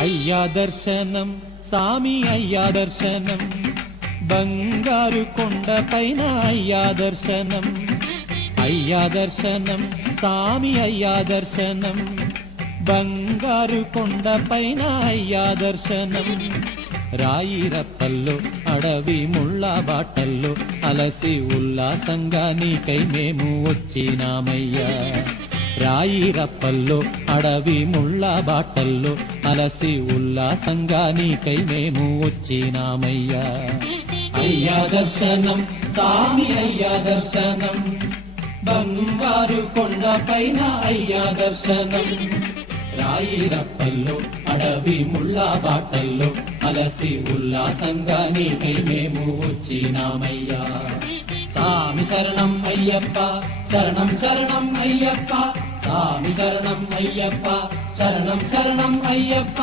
అయ్యా దర్శనం సామి అయ్యా దర్శనం బంగారు కొండ పైన అయ్యా దర్శనం అయ్యా దర్శనం సామి అయ్యా దర్శనం బంగారు కొండ పైన అయ్యా దర్శనం రాయి రప్పల్లో అడవి ముళ్ళ బాటల్లో అలసి ఉల్లాసంగా నీకై మేము వచ్చినామయ్యా రాయి రప్పల్లో అడవి ముళ్ళ బాటల్లో అలసి ఉల్లాసంగా నీకై మేము వచ్చినామయ్యా అయ్యా దర్శనం సామి అయ్యా దర్శనం బంగారు కొండ పైన అయ్యా దర్శనం రాయి రప్పల్లో అడవి ముళ్ళ బాటల్లో అలసి ఉల్లాసంగా నీకై మేము వచ్చినామయ్యా సామి శరణం అయ్యప్ప శరణం శరణం అయ్యప్ప సామి శరణం అయ్యప్ప శరణం శరణం అయ్యప్ప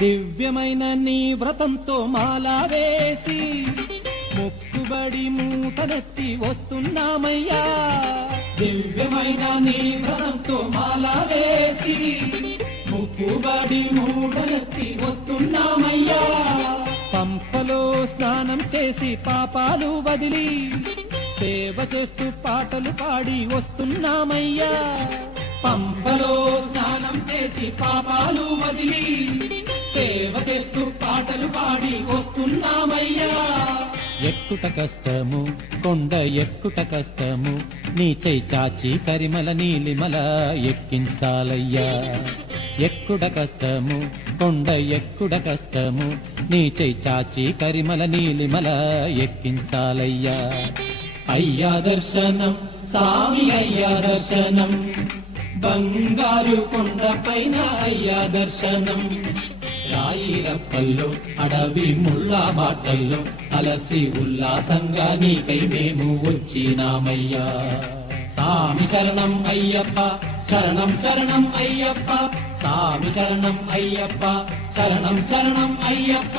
దివ్యమైన నీ వ్రతంతో మాలా వేసి మొక్కుబడి మూటనెత్తి వస్తున్నామయ్యా దివ్యమైన నీ వ్రతంతో మాలా వేసి మొక్కుబడి మూటనెత్తి వస్తున్నామయ్యా పంపలో స్నానం చేసి పాపాలు వదిలి సేవ చేస్తూ పాటలు పాడి వస్తున్నామయ్యా పంపలో స్నానం చేసి పాపాలు వదిలి సేవ చేస్తూ పాటలు పాడి వస్తున్నామయ్యా ఎక్కుట కష్టము కొండ ఎక్కుట కష్టము నీ చెయ్యి చాచి కరిమల నీలిమల ఎక్కించాలయ్యా ఎక్కుడ కష్టము కొండ ఎక్కుడ కష్టము నీ చెయ్యి చాచి కరిమల నీలిమల ఎక్కించాలయ్యా అయ్యా దర్శనం సామి అయ్యా దర్శనం బంగారు కొండ పైన అయ్యా దర్శనం రాయి రప్పల్లో అడవి ముళ్ళ బాటల్లో అలసి ఉల్లాసంగా నీకై మేము వచ్చినామయ్యా సామి శరణం అయ్యప్ప శరణం శరణం అయ్యప్ప సామి శరణం అయ్యప్ప శరణం శరణం అయ్యప్ప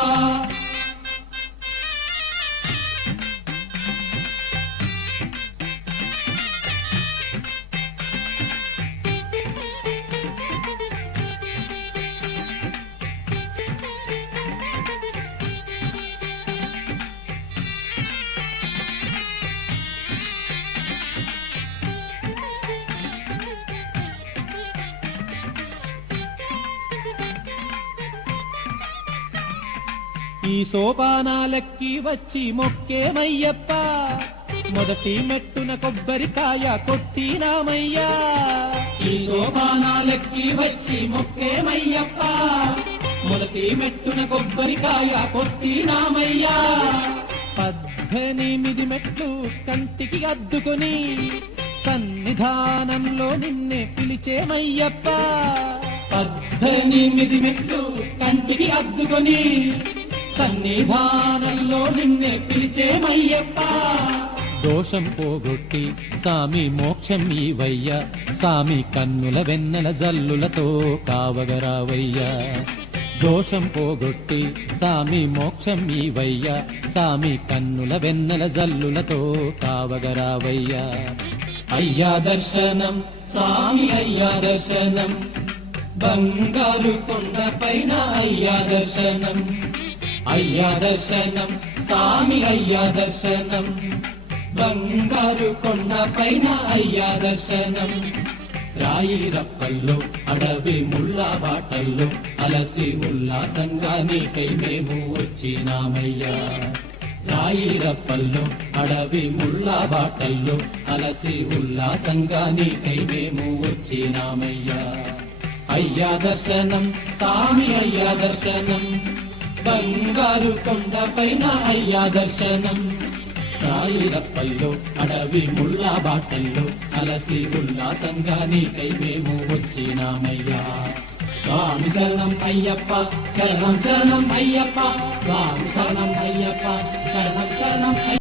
ఈ సోపానాలెక్కి వచ్చి మొక్కేమయ్యప్ప మొదటి మెట్టున కొబ్బరికాయ కొట్టినామయ్యా ఈ సోపానాలెక్కి వచ్చి మొక్కేమయ్యప్ప మొదటి మెట్టున కొబ్బరికాయ కొట్టినామయ్యా 18 మెట్లు కంటికి అద్దుకొని సన్నిధానంలో నిన్నే పిలిచేమయ్యప్ప 18 మెట్లు కంటికి అద్దుకొని సన్నిధానంలో నిన్నే పిలిచేమయ్యప్ప దోషం పోగొట్టి సామి మోక్షం ఈవయ్యా సామి కన్నుల వెన్నెల జల్లులతో కావగరావయ్యా దోషం పోగొట్టి సామి మోక్షం ఈవయ్యా సామి కన్నుల వెన్నెల జల్లులతో కావగరావయ్యా అయ్యా దర్శనం సామి అయ్యా దర్శనం బంగారు కొండ పైన అయ్యా దర్శనం అయ్యా దర్శనం సామి అయ్యా దర్శనం బంగారు కొండ పైన అయ్యా దర్శనం రాయి రప్పల్లో అడవి ముళ్ళ బాటల్లో అలసి ఉల్లాసంగా నీకై మేము వచ్చినామయ్యా రాయి రప్పల్లో అడవి ముళ్ళ బాటల్లో అలసి ఉల్లాసంగా నీకై మేము వచ్చినామయ్యా అయ్యా దర్శనం సామి అయ్యా దర్శనం బంగారు కొండ పైన అయ్యా దర్శనం రాయి రప్పల్లో అడవి ముళ్ళ బాటల్లో అలసి ఉల్లాసంగా నీకై మేము వచ్చినామయ్యా స్వామి శరణం అయ్యప్ప శరణం శరణం అయ్యప్ప స్వామి శరణం అయ్యప్ప శరణం శరణం